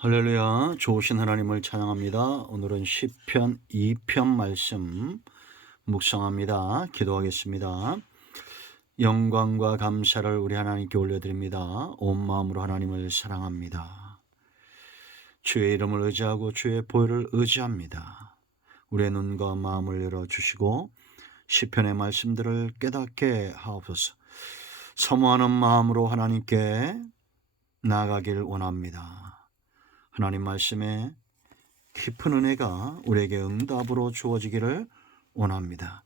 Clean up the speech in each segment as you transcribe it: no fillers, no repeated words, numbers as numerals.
할렐루야. 좋으신 하나님을 찬양합니다. 오늘은 시편 2편 말씀 묵상합니다. 기도하겠습니다. 영광과 감사를 우리 하나님께 올려드립니다. 온 마음으로 하나님을 사랑합니다. 주의 이름을 의지하고 주의 보혈을 의지합니다. 우리의 눈과 마음을 열어주시고 시편의 말씀들을 깨닫게 하옵소서. 사모하는 마음으로 하나님께 나아가길 원합니다. 하나님 말씀에 깊은 은혜가 우리에게 응답으로 주어지기를 원합니다.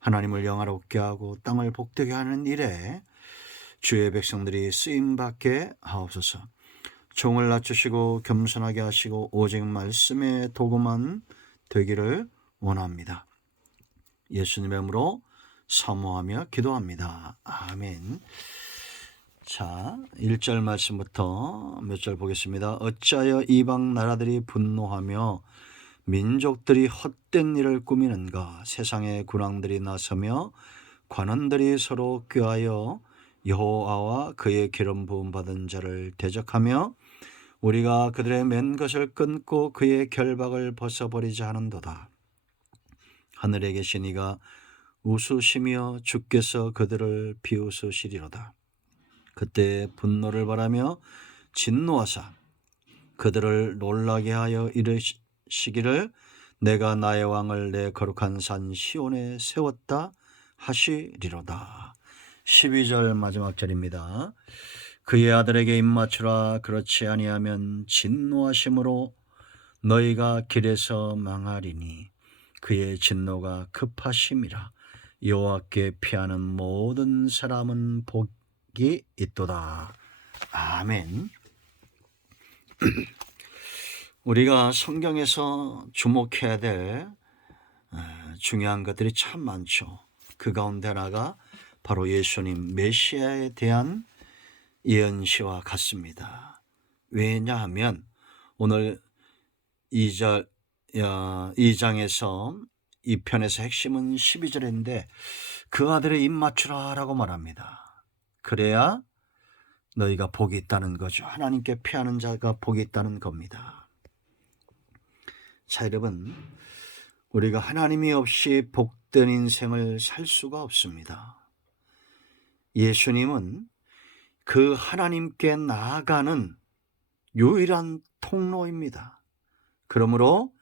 하나님을 영화롭게 하고 땅을 복되게 하는 일에 주의 백성들이 쓰임받게 하옵소서. 종을 낮추시고 겸손하게 하시고 오직 말씀의 도구만 되기를 원합니다. 예수님의 이름으로 사모하며 기도합니다. 아멘. 자, 1절 말씀부터 몇 절 보겠습니다. 어찌하여 이방 나라들이 분노하며 민족들이 헛된 일을 꾸미는가. 세상의 군왕들이 나서며 관원들이 서로 꾀하여 여호와와 그의 기름 부음 받은 자를 대적하며 우리가 그들의 맨 것을 끊고 그의 결박을 벗어버리자 하는도다. 하늘에 계신 이가 웃으시며 주께서 그들을 비웃으시리로다. 그때 분노를 바라며 진노하사 그들을 놀라게 하여 이르시기를 내가 나의 왕을 내 거룩한 산 시온에 세웠다 하시리로다. 12절 마지막 절입니다. 그의 아들에게 입맞추라. 그렇지 아니하면 진노하심으로 너희가 길에서 망하리니 그의 진노가 급하심이라. 여호와께 피하는 모든 사람은 복이 있도다. 아멘. 우리가 성경에서 주목해야 될 중요한 것들이 참 많죠. 그 가운데 하나가 바로 예수님 메시아에 대한 예언시와 같습니다. 왜냐하면 오늘 2장에서 이 편에서 핵심은 12절인데 그 아들의 입 맞추라 라고 말합니다. 그래야 너희가 복이 있다는 거죠. 하나님께 피하는 자가 복이 있다는 겁니다. 자, 여러분, 우리가 하나님이 없이 복된 인생을 살 수가 없습니다. 예수님은 그 하나님께 나아가는 유일한 통로입니다. 그러므로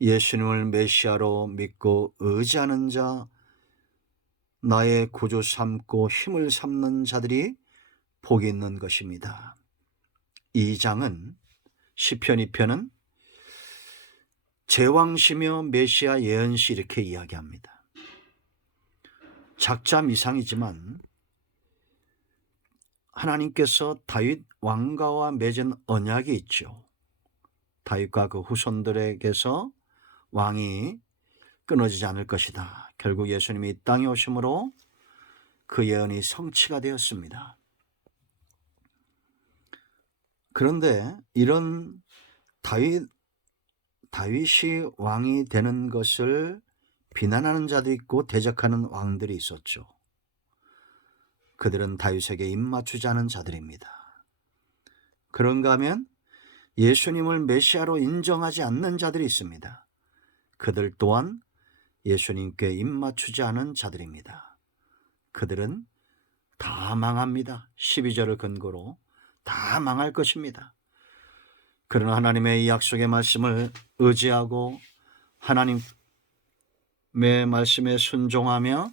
예수님을 메시아로 믿고 의지하는 자, 나의 구주 삼고 힘을 삼는 자들이 복이 있는 것입니다. 2장은 시편 2편은 제왕시며 메시아 예언시 이렇게 이야기합니다. 작자미상이지만 하나님께서 다윗 왕가와 맺은 언약이 있죠. 다윗과 그 후손들에게서 왕이 끊어지지 않을 것이다. 결국 예수님이 이 땅에 오심으로 그 예언이 성취가 되었습니다. 그런데 이런 다윗이 왕이 되는 것을 비난하는 자도 있고 대적하는 왕들이 있었죠. 그들은 다윗에게 입맞추지 않은 자들입니다. 그런가 하면 예수님을 메시아로 인정하지 않는 자들이 있습니다. 그들 또한 예수님께 입맞추지 않은 자들입니다. 그들은 다 망합니다. 12절을 근거로 다 망할 것입니다. 그러나 하나님의 이 약속의 말씀을 의지하고 하나님의 말씀에 순종하며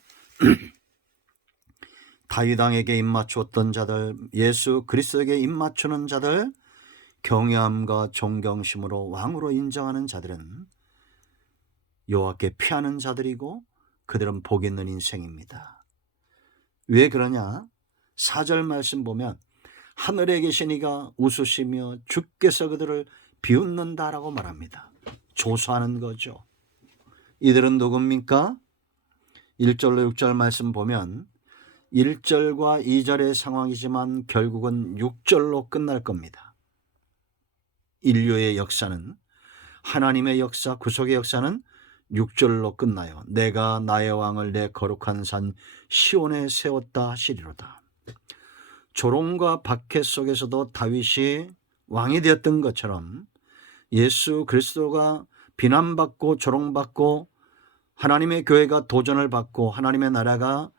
다윗 왕에게 입맞추었던 자들, 예수 그리스도에게 입맞추는 자들, 경외함과 존경심으로 왕으로 인정하는 자들은 여호와께 피하는 자들이고 그들은 복 있는 인생입니다. 왜 그러냐? 4절 말씀 보면 하늘에 계신 이가 웃으시며 주께서 그들을 비웃는다라고 말합니다. 조소하는 거죠. 이들은 누굽니까? 1절로 6절 말씀 보면 1절과 2절의 상황이지만 결국은 6절로 끝날 겁니다. 인류의 역사는, 하나님의 역사, 구속의 역사는 6절로 끝나요. 내가 나의 왕을 내 거룩한 산 시온에 세웠다 하시리로다. 조롱과 박해 속에서도 다윗이 왕이 되었던 것처럼 예수 그리스도가 비난받고 조롱받고 하나님의 교회가 도전을 받고 하나님의 나라가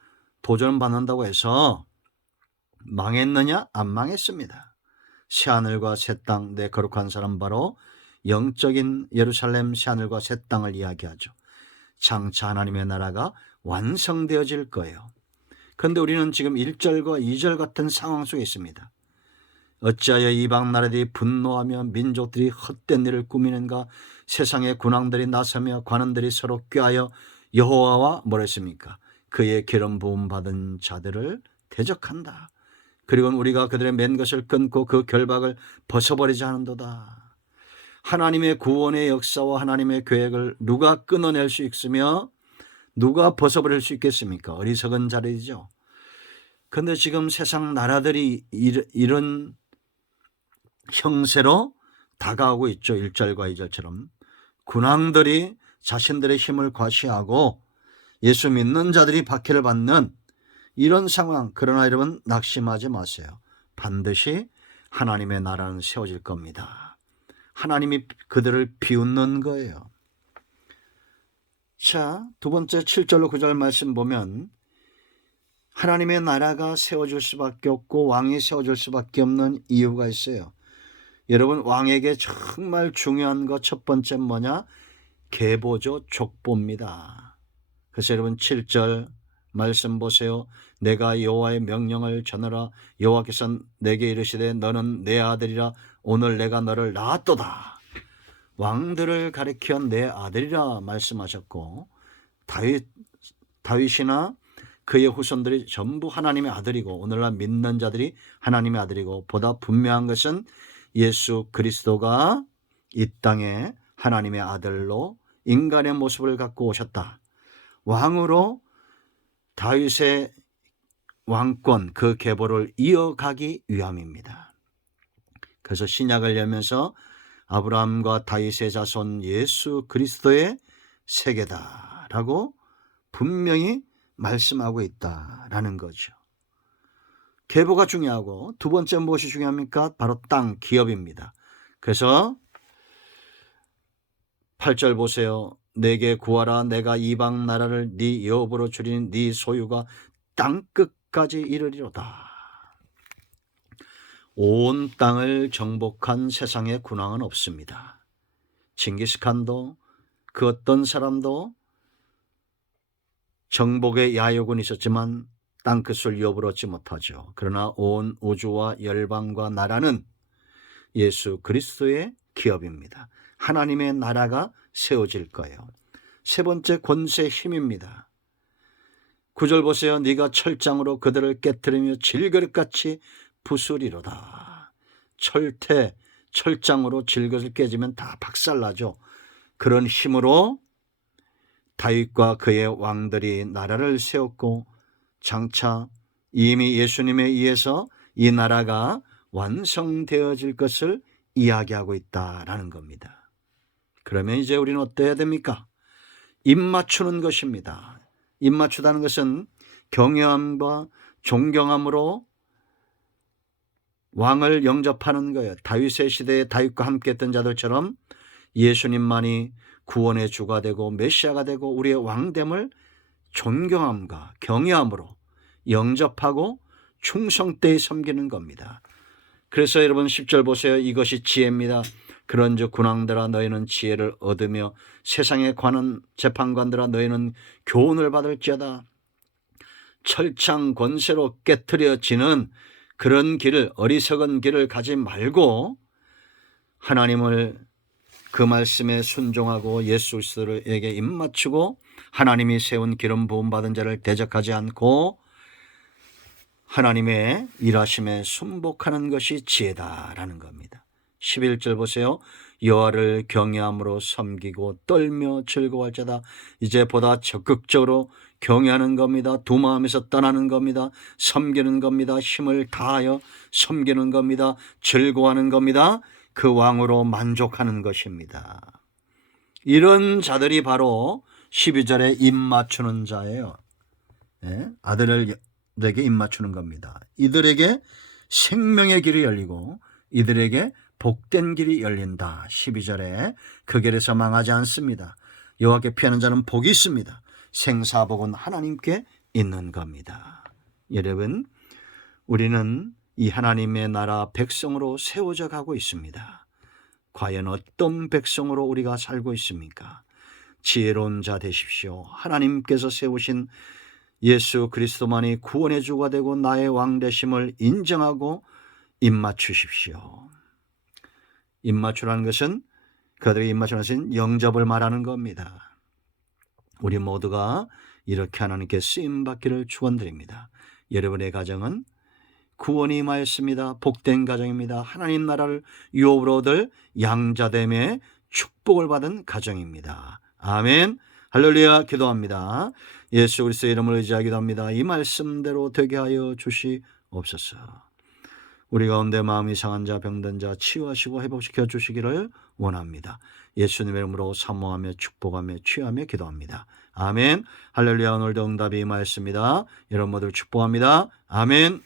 도전받는다고 해서 망했느냐? 안 망했습니다. 새하늘과 새 땅, 내 거룩한 사람 바로 영적인 예루살렘 새하늘과 새 땅을 이야기하죠. 장차 하나님의 나라가 완성되어질 거예요. 그런데 우리는 지금 1절과 2절 같은 상황 속에 있습니다. 어찌하여 이방 나라들이 분노하며 민족들이 헛된 일을 꾸미는가? 세상의 군왕들이 나서며 관원들이 서로 꾀하여 여호와와 뭐라 했습니까? 그의 기름 부음 받은 자들을 대적한다. 그리고 우리가 그들의 맨 것을 끊고 그 결박을 벗어버리자 하는도다. 하나님의 구원의 역사와 하나님의 계획을 누가 끊어낼 수 있으며 누가 벗어버릴 수 있겠습니까? 어리석은 자들이죠. 그런데 지금 세상 나라들이 이런 형세로 다가오고 있죠. 1절과 2절처럼 군왕들이 자신들의 힘을 과시하고 예수 믿는 자들이 박해를 받는 이런 상황. 그러나 여러분 낙심하지 마세요. 반드시 하나님의 나라는 세워질 겁니다. 하나님이 그들을 비웃는 거예요. 자, 두 번째 7절로 9절 말씀 보면 하나님의 나라가 세워질 수밖에 없고 왕이 세워질 수밖에 없는 이유가 있어요. 여러분 왕에게 정말 중요한 것 첫 번째 뭐냐? 계보죠. 족보입니다. 그래서 여러분 7절 말씀 보세요. 내가 여호와의 명령을 전하라. 여호와께서 내게 이르시되 너는 내 아들이라. 오늘 내가 너를 낳았도다. 왕들을 가리켜 내 아들이라 말씀하셨고 다윗이나 그의 후손들이 전부 하나님의 아들이고 오늘날 믿는 자들이 하나님의 아들이고 보다 분명한 것은 예수 그리스도가 이 땅에 하나님의 아들로 인간의 모습을 갖고 오셨다. 왕으로 다윗의 왕권 그 계보를 이어가기 위함입니다. 그래서 신약을 열면서 아브라함과 다윗의 자손 예수 그리스도의 세계다라고 분명히 말씀하고 있다라는 거죠. 계보가 중요하고 두 번째 무엇이 중요합니까? 바로 땅, 기업입니다. 그래서 8절 보세요. 내게 구하라. 내가 이방 나라를 네 여업으로 줄이니 네 소유가 땅끝까지 이르리로다. 온 땅을 정복한 세상의 군왕은 없습니다. 징기스칸도 그 어떤 사람도 정복의 야욕은 있었지만 땅끝을 여업으로 얻지 못하죠. 그러나 온 우주와 열방과 나라는 예수 그리스도의 기업입니다. 하나님의 나라가 세워질 거예요. 세 번째 권세 힘입니다. 9절 보세요. 네가 철장으로 그들을 깨트리며 질그릇같이 부수리로다. 철장으로 질그릇을 깨지면 다 박살나죠. 그런 힘으로 다윗과 그의 왕들이 나라를 세웠고 장차 이미 예수님에 의해서 이 나라가 완성되어질 것을 이야기하고 있다라는 겁니다. 그러면 이제 우리는 어때야 됩니까? 입맞추는 것입니다. 입맞추다는 것은 경외함과 존경함으로 왕을 영접하는 거예요. 다윗의 시대에 다윗과 함께했던 자들처럼 예수님만이 구원의 주가 되고 메시아가 되고 우리의 왕됨을 존경함과 경외함으로 영접하고 충성되이 섬기는 겁니다. 그래서 여러분 10절 보세요. 이것이 지혜입니다. 그런즉 군왕들아 너희는 지혜를 얻으며 세상에 관한 재판관들아 너희는 교훈을 받을지어다. 철창 권세로 깨트려지는 그런 길을 어리석은 길을 가지 말고 하나님을 그 말씀에 순종하고 예수 그리스도에게 입맞추고 하나님이 세운 기름 부음 받은 자를 대적하지 않고 하나님의 일하심에 순복하는 것이 지혜다라는 겁니다. 11절 보세요. 여호와를 경외함으로 섬기고 떨며 즐거워할 자다. 이제 보다 적극적으로 경외하는 겁니다. 두 마음에서 떠나는 겁니다. 섬기는 겁니다. 힘을 다하여 섬기는 겁니다. 즐거워하는 겁니다. 그 왕으로 만족하는 것입니다. 이런 자들이 바로 12절에 입맞추는 자예요. 아들에게 입맞추는 겁니다. 이들에게 생명의 길이 열리고 이들에게 복된 길이 열린다. 12절에 그 길에서 망하지 않습니다. 여호와께 피하는 자는 복이 있습니다. 생사복은 하나님께 있는 겁니다. 여러분, 우리는 이 하나님의 나라 백성으로 세워져 가고 있습니다. 과연 어떤 백성으로 우리가 살고 있습니까? 지혜로운 자 되십시오. 하나님께서 세우신 예수 그리스도만이 구원의 주가 되고 나의 왕 되심을 인정하고 입맞추십시오. 입맞추라는 것은 그들에게 입맞추는 것은 영접을 말하는 겁니다. 우리 모두가 이렇게 하나님께 쓰임받기를 축원드립니다. 여러분의 가정은 구원이 임하였습니다. 복된 가정입니다. 하나님 나라를 유업으로 얻을 양자됨의 축복을 받은 가정입니다. 아멘. 할렐루야. 기도합니다. 예수 그리스도의 이름을 의지하여 기도합니다. 이 말씀대로 되게 하여 주시옵소서. 우리 가운데 마음이 상한 자, 병든 자 치유하시고 회복시켜 주시기를 원합니다. 예수님의 이름으로 사모하며 축복하며 취하며 기도합니다. 아멘. 할렐루야. 오늘도 응답이 임하였습니다. 여러분 모두 축복합니다. 아멘.